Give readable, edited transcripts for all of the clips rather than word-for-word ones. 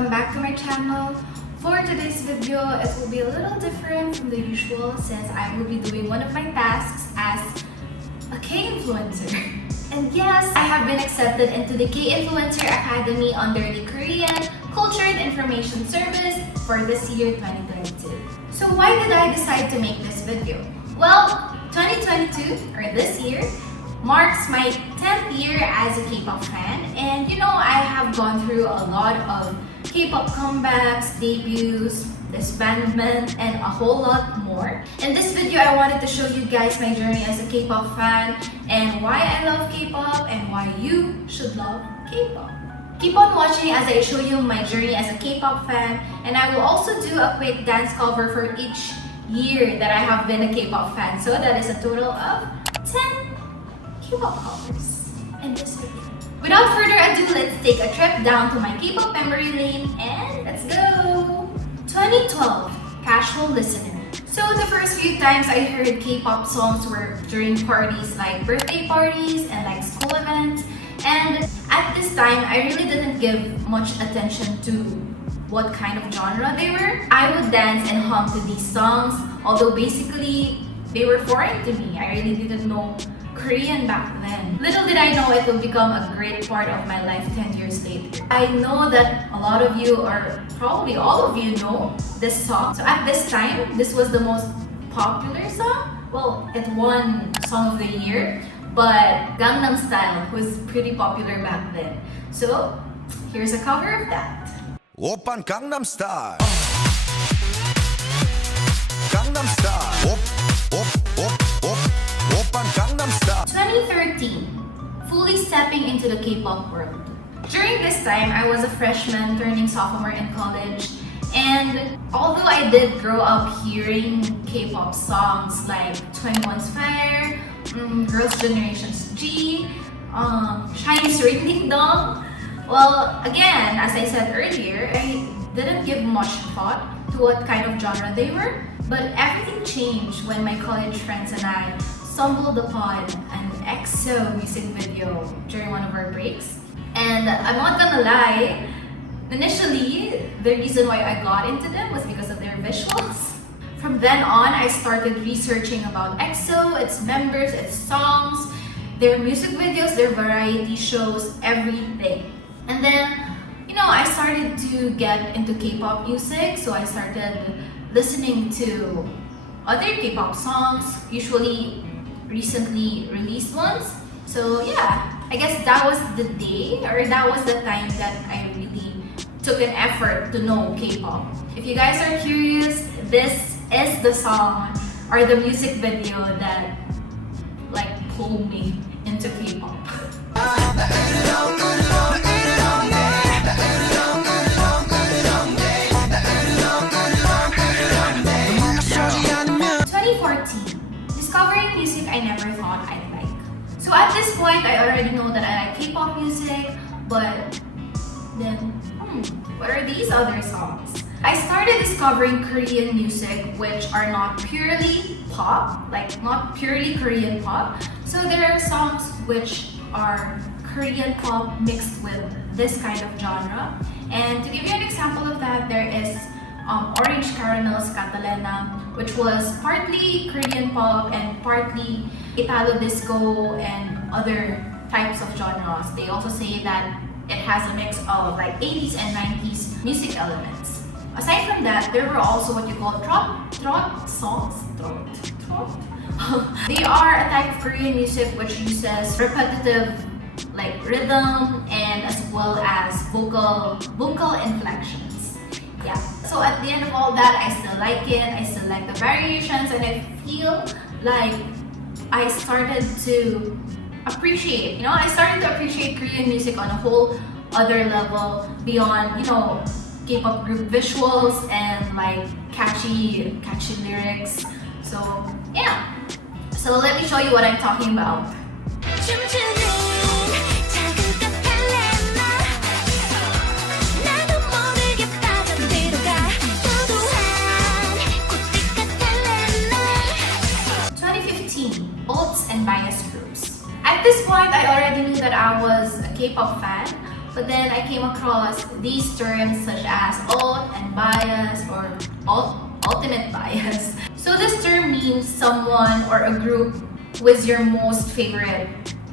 welcome back to my channel. For today's video, it will be a little different from the usual since I will be doing one of my tasks as a K-influencer. And yes, I have been accepted into the K-Influencer Academy under the Korean Culture and Information Service for this year 2022. So why did I decide to make this video? Well, 2022, or this year, marks my 10th year as a K-pop fan, and I have gone through a lot of K-pop comebacks, debuts, disbandment, and a whole lot more. In this video, I wanted to show you guys my journey as a K-pop fan and why I love K-pop and why you should love K-pop. Keep on watching as I show you my journey as a K-pop fan, and I will also do a quick dance cover for each year that I have been a K-pop fan. So that is a total of 10 K-pop covers in this video. Without further ado, let's take a trip down to my K-pop memory lane and let's go! 2012, casual listener. So the first few times I heard K-pop songs were during parties like birthday parties and like school events. And at this time, I really didn't give much attention to what kind of genre they were. I would dance and hum to these songs, although basically they were foreign to me. I really didn't know Korean back then. Little did I know it would become a great part of my life 10 years later. I know that a lot of you, or probably all of you, know this song. So at this time, this was the most popular song. Well, it won Song of the Year, but Gangnam Style was pretty popular back then. So here's a cover of that. Oppan Gangnam Style. Gangnam Style. Oppan Gangnam Style. 2013, fully stepping into the K-pop world. During this time, I was a freshman turning sophomore in college, and although I did grow up hearing K-pop songs like 21's Fire, Girls' Generation's G, Chinese Ring Ding Dong, well, again, as I said earlier, I didn't give much thought to what kind of genre they were, but everything changed when my college friends and I stumbled upon an EXO music video during one of our breaks. And I'm not gonna lie, initially, the reason why I got into them was because of their visuals. From then on, I started researching about EXO, its members, its songs, their music videos, their variety shows, everything. And then, I started to get into K-pop music, so I started listening to other K-pop songs, usually recently released ones. So yeah, I guess that was the day, or that was the time that I really took an effort to know K-pop. If you guys are curious, this is the song or the music video that pulled me into K-pop. 2014, discovering music I never thought I'd like. So at this point, I already know that I like K-pop music, but then, what are these other songs? I started discovering Korean music which are not purely pop, not purely Korean pop. So there are songs which are Korean pop mixed with this kind of genre. And to give you an example of that, there is Orange Caramel's Catalina, which was partly Korean pop and partly Italo disco and other types of genres. They also say that it has a mix of 80s and 90s music elements. Aside from that, there were also what you call trot songs. Trot. They are a type of Korean music which uses repetitive rhythm and as well as vocal inflections. Yeah. So at the end of all that, I still like it. I still like the variations, and I feel like I started to appreciate. I started to appreciate Korean music on a whole other level beyond K-pop group visuals and catchy lyrics. So yeah. So let me show you what I'm talking about. And bias groups. At this point, I already knew that I was a K-pop fan, But then I came across these terms such as alt and bias or ultimate bias. So this term means someone or a group who is your most favorite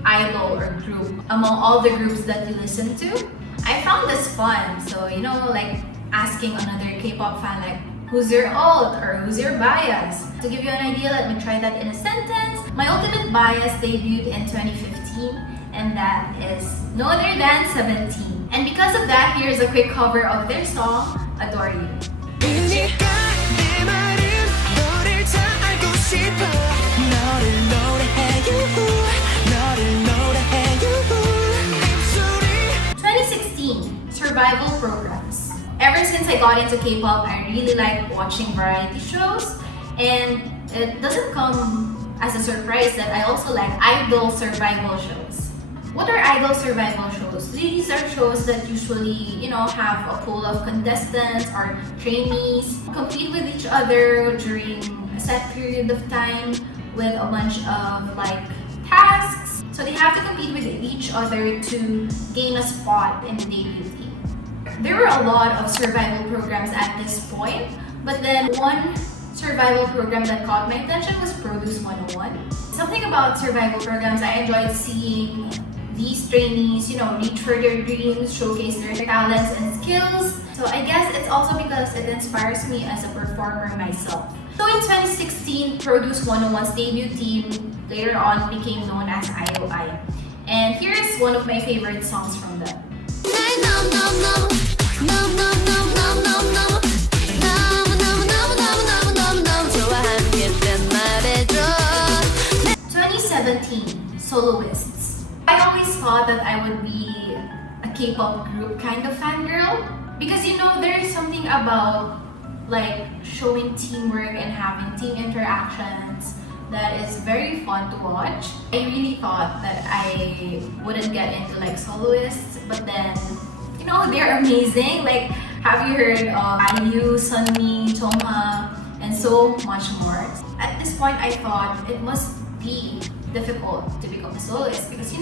idol or group among all the groups that you listen to. I found this fun. So, like asking another K-pop fan like, who's your alt or who's your bias? To give you an idea, let me try that in a sentence. My ultimate bias debuted in 2015, and that is no other than 17. And because of that, here's a quick cover of their song, Adore You. Survival programs. Ever since I got into K-pop, I really like watching variety shows, and it doesn't come as a surprise that I also like idol survival shows. What are idol survival shows? These are shows that usually, have a pool of contestants or trainees compete with each other during a set period of time with a bunch of tasks. So they have to compete with each other to gain a spot in the debut team. There were a lot of survival programs at this point, but then one survival program that caught my attention was Produce 101. Something about survival programs, I enjoyed seeing these trainees, reach for their dreams, showcase their talents and skills. So I guess it's also because it inspires me as a performer myself. So in 2016, Produce 101's debut team later on became known as IOI. And here's one of my favorite songs from them. 2017, Soloists. I always thought that I would be a K-pop group kind of fangirl because there is something about showing teamwork and having team interactions that is very fun to watch. I really thought that I wouldn't get into soloists, but then they're amazing. Have you heard of IU, Sunmi, Chungha, and so much more? At this point, I thought it must be difficult to become a soloist because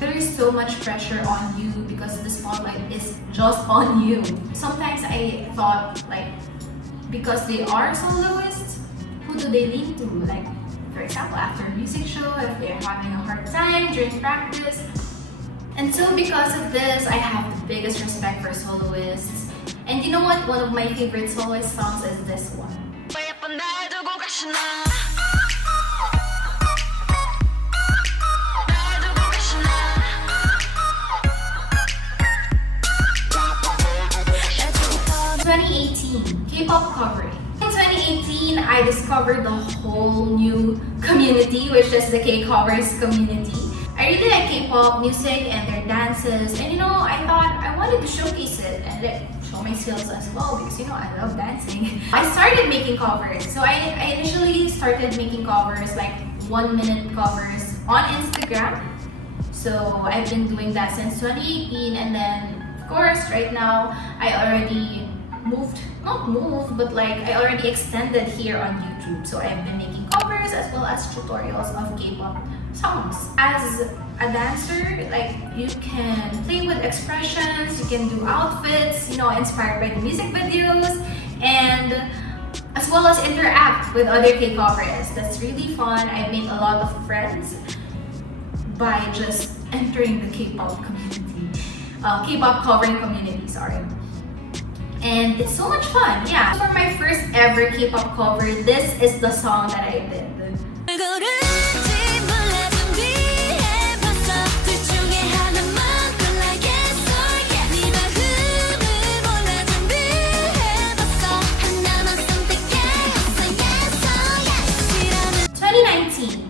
there is so much pressure on you because the spotlight is just on you. Sometimes I thought because they are soloists, who do they lean to? For example, after a music show, if they're having a hard time during practice. And so because of this, I have the biggest respect for soloists. And you know what? One of my favorite soloist songs is this one. 2018, K-pop covering. In 2018, I discovered the whole new community, which is the K-covers community. I really like K-pop music and their dances, and I thought I wanted to showcase it and show my skills as well because I love dancing. I started making covers. So I initially started making covers, 1-minute covers on Instagram. So I've been doing that since 2018, and then of course right now I already I already extended here on YouTube. So I've been making covers as well as tutorials of K-pop songs. As a dancer, you can play with expressions, you can do outfits, inspired by the music videos, and as well as interact with other K-covers. That's really fun. I made a lot of friends by just entering the K-pop community, K-pop covering community, sorry. And it's so much fun, yeah. For my first ever K-pop cover, this is the song that I did.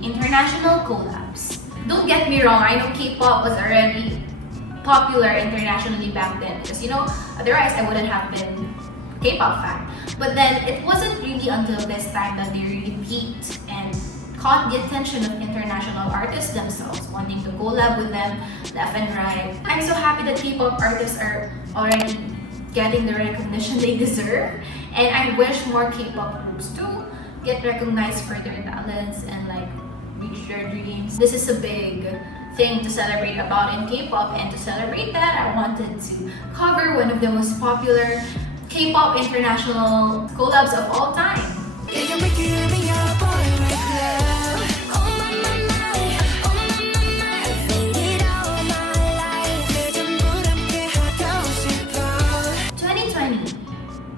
International collabs. Don't get me wrong, I know K-pop was already popular internationally back then because otherwise I wouldn't have been a K-pop fan. But then it wasn't really until this time that they really peaked and caught the attention of international artists themselves, wanting to collab with them left and right. I'm so happy that K-pop artists are already getting the recognition they deserve, and I wish more K-pop groups to get recognized for their talents and reach their dreams. This is a big thing to celebrate about in K-pop, and to celebrate that, I wanted to cover one of the most popular K-pop international collabs of all time.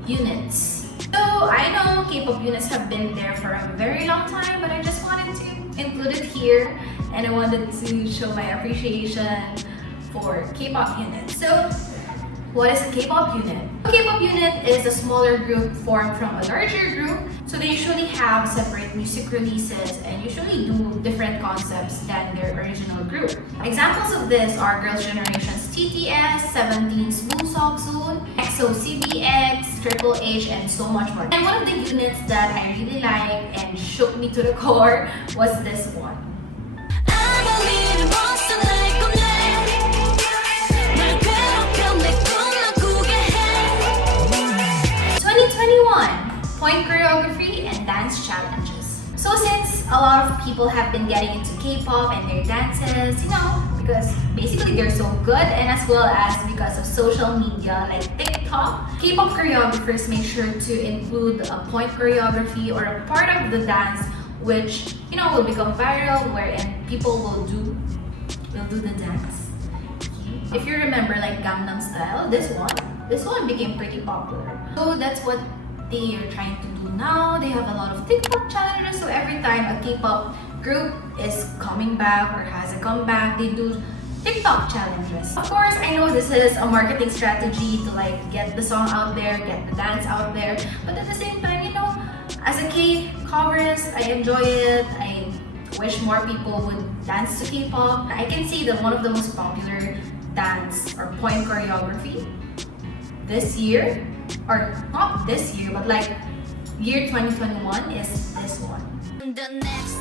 Units. So I know K-pop units have been there for a very long time, but I just wanted to include it here, and I wanted to show my appreciation for K-pop units. So what is a K-pop unit? A K-pop unit is a smaller group formed from a larger group. So they usually have separate music releases and usually do different concepts than their original group. Examples of this are Girls' Generation's TTS, 17's Soon, EXO CBX, Triple H, and so much more. And one of the units that I really like and shook me to the core was this one. 2021 Point choreography and dance challenges. So since a lot of people have been getting into K-pop and their dances, because basically they're so good, and as well as because of social media like TikTok, K-pop choreographers make sure to include a point choreography or a part of the dance which will become viral, wherein people will do the dance. If you remember, like Gangnam Style, this one became pretty popular. So that's what they are trying to do now. They have a lot of TikTok challenges, so every time a K-pop group is coming back or has a comeback, they do TikTok challenges. Of course, I know this is a marketing strategy to get the song out there, get the dance out there, but at the same time, as a K-coverist, I enjoy it. I wish more people would dance to K-pop. I can say that one of the most popular dance or point choreography this year, or not this year, but year 2021 is this one. The next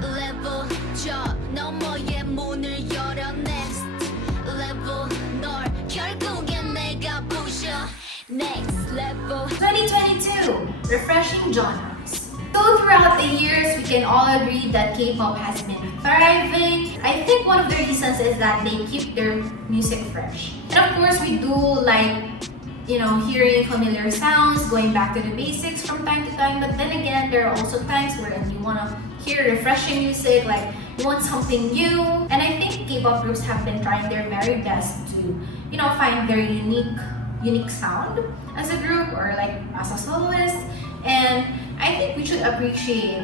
level, 저 너머의 문을 열어. Next level, 널 결국엔 내가 부셔. Next level. 2022 refreshing genres. So throughout the years, we can all agree that K-pop has been thriving. I think one of the reasons is that they keep their music fresh. And of course, we do hearing familiar sounds, going back to the basics from time to time. But then again, there are also times wherein you want to hear refreshing music, like you want something new. And I think K-pop groups have been trying their very best to, find their unique sound as a group or as a soloist. And I think we should appreciate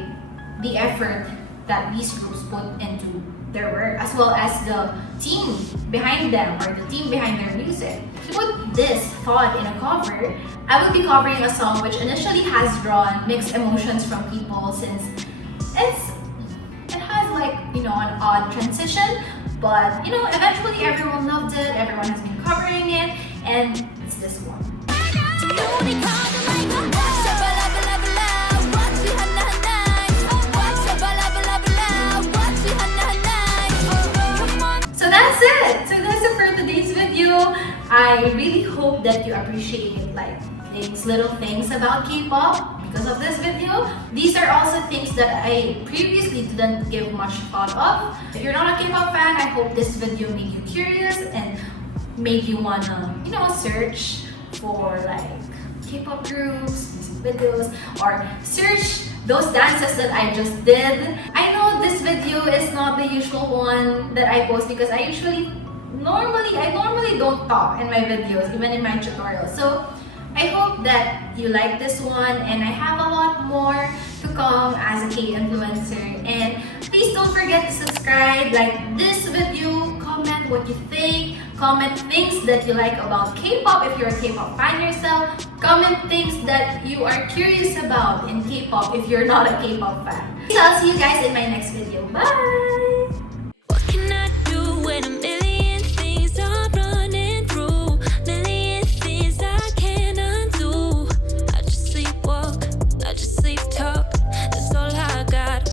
the effort that these groups put into their work, as well as the team behind them or the team behind their music. To put this thought in a cover, I will be covering a song which initially has drawn mixed emotions from people, since it has an odd transition, but eventually everyone loved it, everyone has been covering it, and it's this one. So that's it for today's video. I really hope that you appreciate little things about K-pop because of this video. These are also things that I previously didn't give much thought of. If you're not a K-pop fan, I hope this video made you curious and made you wanna, search for K-pop groups, music videos, or search those dances that I just did. I know this video is not the usual one that I post because I normally don't talk in my videos, even in my tutorials. So I hope that you like this one, and I have a lot more to come as a K-influencer. And please don't forget to subscribe, like this video, comment what you think, comment things that you like about K-pop if you're a K-pop fan yourself, comment things that you are curious about in K-pop if you're not a K-pop fan. So I'll see you guys in my next video. Bye!